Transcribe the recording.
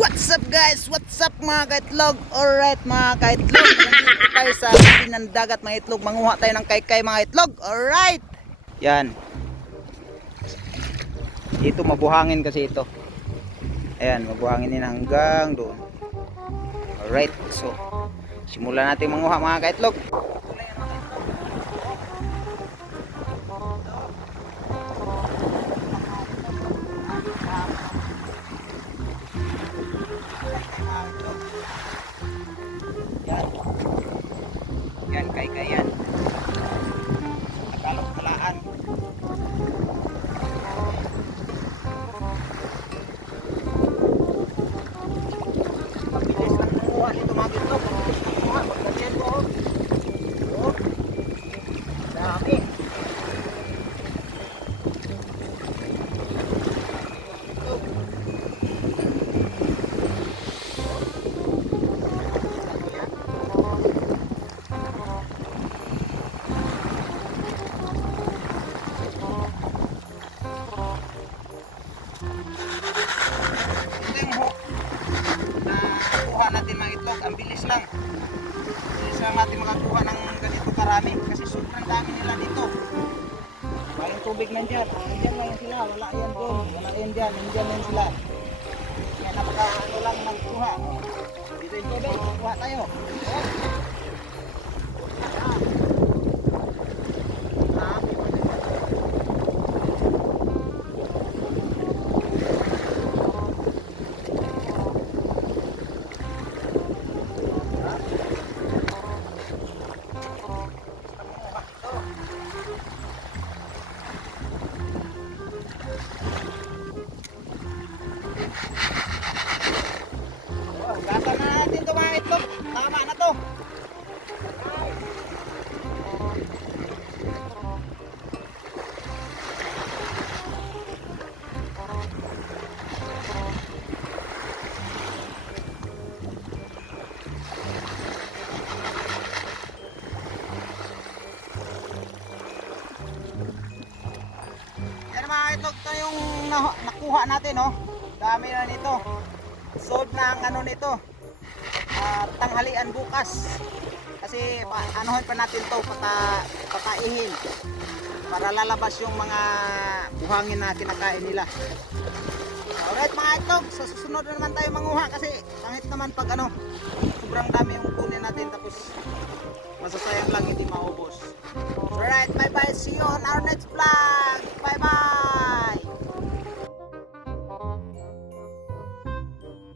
What's up guys? What's up mga kaitlog? Alright mga kaitlog, nandito tayo sa tabi ng dagat mga itlog. Manguha tayo ng kaykay mga itlog. Alright. Yan. Dito mabuhangin kasi ito. Ayan, mabuhangin din hanggang doon. Alright. So, simulan natin manguha mga kaitlog. Yan kay-kayan. Tagalog talaan. Mabilis lang kumuha nito mga itlog. Mabilis lang kumuha. Pagkasiyan ko. Oh. Dami. Natin mga itlog, ang bilis lang natin makakuha ng ganito karami kasi sobrang dami nila dito. Walang tubig nandyan, nandyan lang sila, wala yan doon, wala yan dyan, nandyan lang sila. Kaya napaka ano lang magkuha. Dito yung tubig, kuha tayo. Gasa na natin ito mga itlog. Tama na to. Yan mga itlog, ito yung nakuha natin, oh. Dami na nito. Sold na ang ano nito, tanghalian bukas kasi anuhin pa natin to, pataihin para lalabas yung mga buhangin na kinakain nila. Alright mga itlog, sa susunod na naman tayo manguha kasi kahit naman pag ano sobrang dami yung kunin natin tapos masasayang lang hindi maubos. Alright, bye bye, see you on our next vlog. Bye bye.